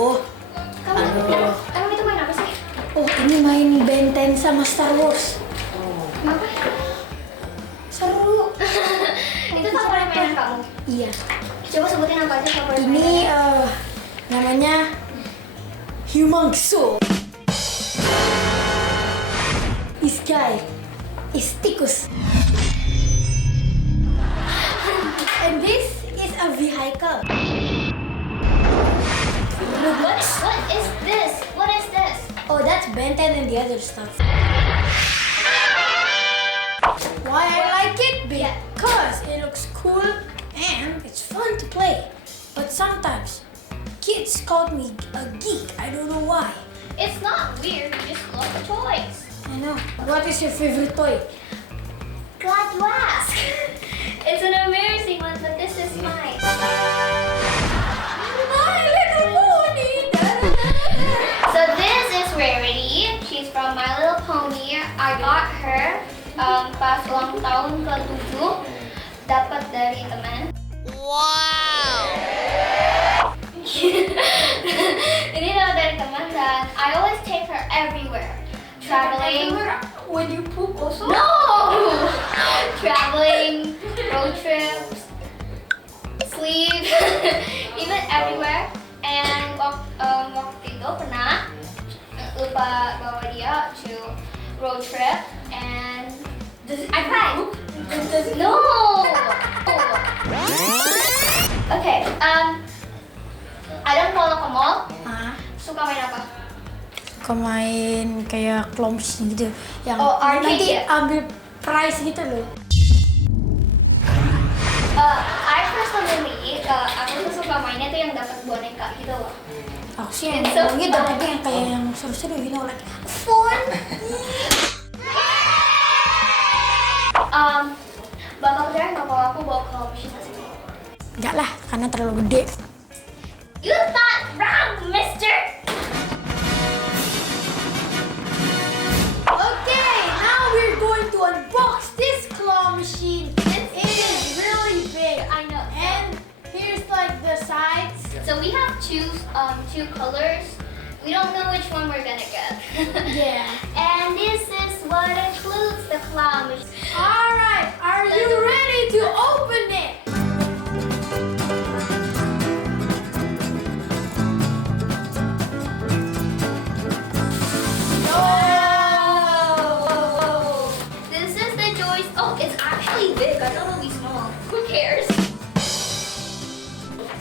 Aduh. Emang itu main apa sih? Oh, ini main benten sama Star Wars. Kenapa? Seru. Itu favorit mainan kamu? Iya. Coba sebutin apa aja favorit Ini mainan. namanya Humongso. This guy is tikus. And this is a vehicle. What is this? What is this? Oh, that's Ben 10 and the other stuff. Why I like it? Because it looks cool and it's fun to play. But sometimes kids call me a geek. I don't know why. It's not weird, you just love the toys. I know. What is your favorite toy? Glad you asked. It's an embarrassing one, but this is mine. My Little Pony. So this is Rarity. She's from My Little Pony. I got her pas ulang tahun ke-7 dapat dari teman. Wow! Ini dapat dari teman dan I always take her everywhere. Traveling. When you poop also? No! Traveling, road trips, sleep, even everywhere. And waktu itu pernah lupa bawa dia to road trip and I cried. No! Okay, Adam kalau ke mall, suka main apa? Suka main kayak kloms gitu, yang arcade nanti ya? ambil prize gitu loh. I personally, aku tuh suka mainnya tuh yang dapat boneka gitu loh. Aku sih yang It's so gitu, fun. tapi yang kayak yang seru-seru gitu, like fun. Bakal percaya nggak kalau aku bawa claw machine ke sini? Enggak lah, karena terlalu gede. You thought wrong, mister! Okay, now we're going to unbox this claw machine. It is really big. I know. And here's like the sides. So we have two colors. We don't know which one we're gonna get. Yeah. And this is what includes the claw machine. Alright, are you ready to open it? Oh! This is the joystick. Oh, it's actually big. I thought it would be small. Who cares?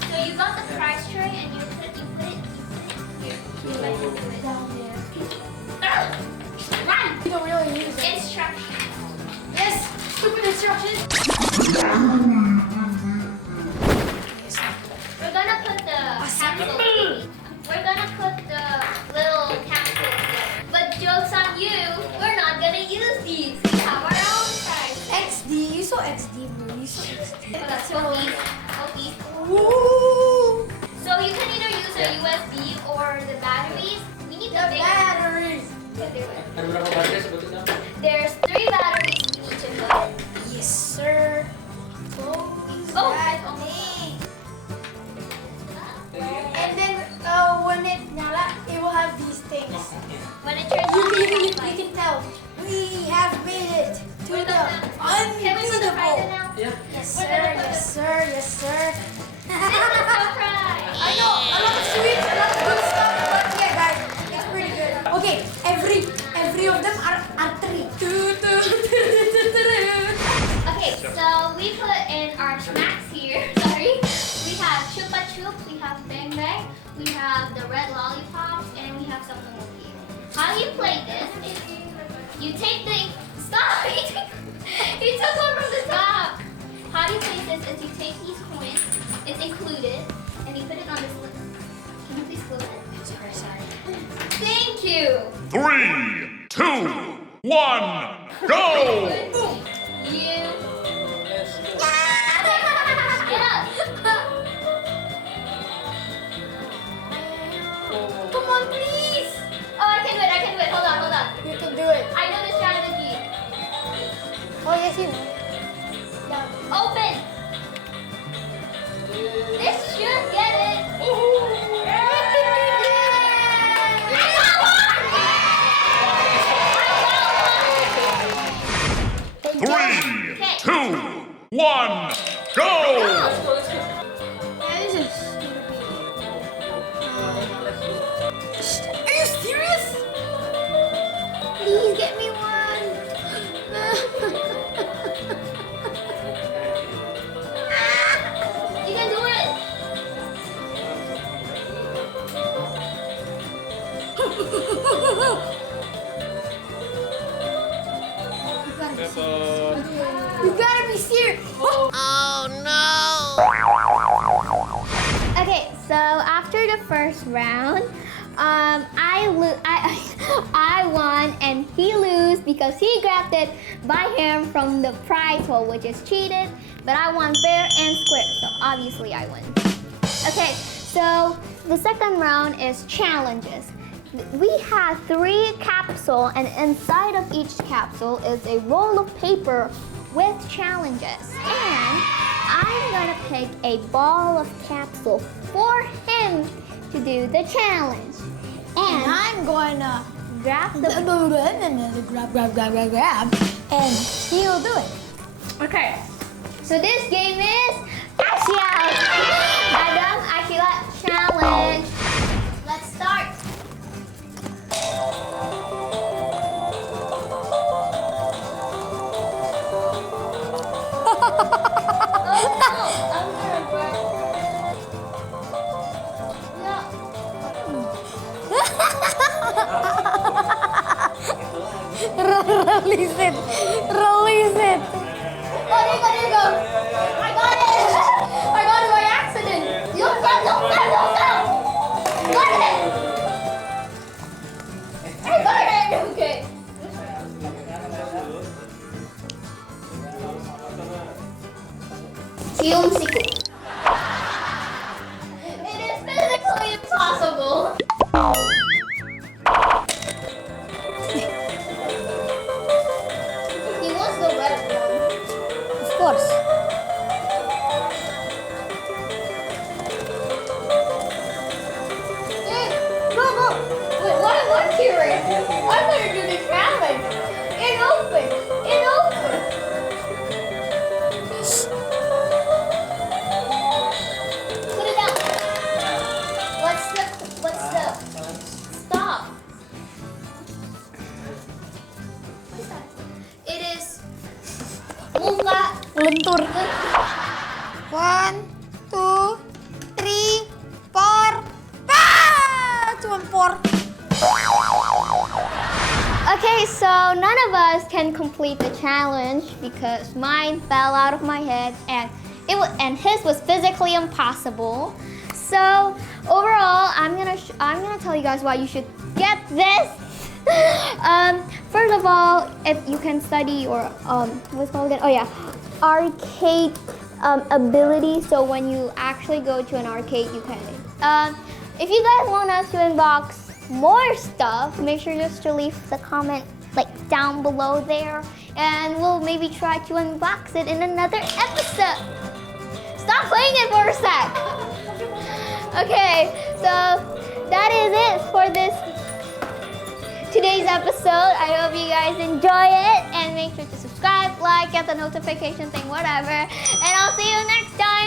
So you got the prize tray and you put it here. You let it do it. Down there. Ah! Run! You don't really use it. Instructions. Yes, stupid instructions. We're gonna put the capsule. We're gonna put the little capsule here. But joke's on you. We're not gonna use these. We have our own prize. XD, you saw XD, bro. You saw XD. Cookies. Woo! So you can either use a USB or the batteries. We need the big Batteries. Ada berapa baterai sebetulnya? There's 3 batteries in each of them. Yes, sir. Close Oh. that thing. And then when it nyala, it will have these things. When it turns You on, can, it's like, can tell. We have made it to we're the gonna, can we put the prize in unbeatable. now? Iya. Yes, We're sir. gonna put Yes, sir. Yes, sir. This is the prize. I know a lot of sweets, a lot of good stuff, but yeah, guys, it's pretty good. Okay, every of them are 3. Okay, so we put in our snacks here. Sorry. We have Chupa Chup, we have Bang Bang, we have the red lollipops, and we have some movie. How you play this is you take the stop. He took one from the top. How you play this is you take these coins, it's included, and you put it on this list. Can you please close it? Sorry. Thank you. 3, 2, 1, go! You. Come on, please. Oh, I can do it. Hold on. You can do it. I know the strategy. Oh, yes, you know. Open. This should get it. You gotta be serious. Oh no! Okay, so after the first round, I won and he lose because he grabbed it by him from the prize hole, which is cheated. But I won fair and square, so obviously I win. Okay, so the second round is challenges. We have 3 capsules, and inside of each capsule is a roll of paper with challenges. And I'm gonna pick a ball of capsule for him to do the challenge. And And I'm gonna grab the... grab, and he'll do it. Okay, so this game is Ashilla. Adam, Ashilla challenge. Let's start. Release it. Release it. Oh, there you go, there you go. I got it. I got it by accident. Don't go, don't go, don't go. Got it. I got it. Okay. Cium siku. It is physically impossible. He wants the red one. Of course. Go, go. Wait, what am I hearing? I'm gonna do the challenge. It opened. It opened. Put it down. What's the stop? What is that? It is muka Lentur. 1, 2, 3, 4. Cuma 4. Okay, so none of us can complete the challenge because mine fell out of my head and his was physically impossible. So overall, I'm gonna tell you guys why you should get this. First of all, if you can study or what's it called again? Oh yeah, arcade ability. So when you actually go to an arcade, you can. If you guys want us to unbox more stuff, make sure just to leave the comment like down below there, and we'll maybe try to unbox it in another episode. Stop playing it for a sec. Okay, so that is it for today's episode. I hope you guys enjoy it, and make sure to subscribe, like, get the notification thing, whatever. And I'll see you next time.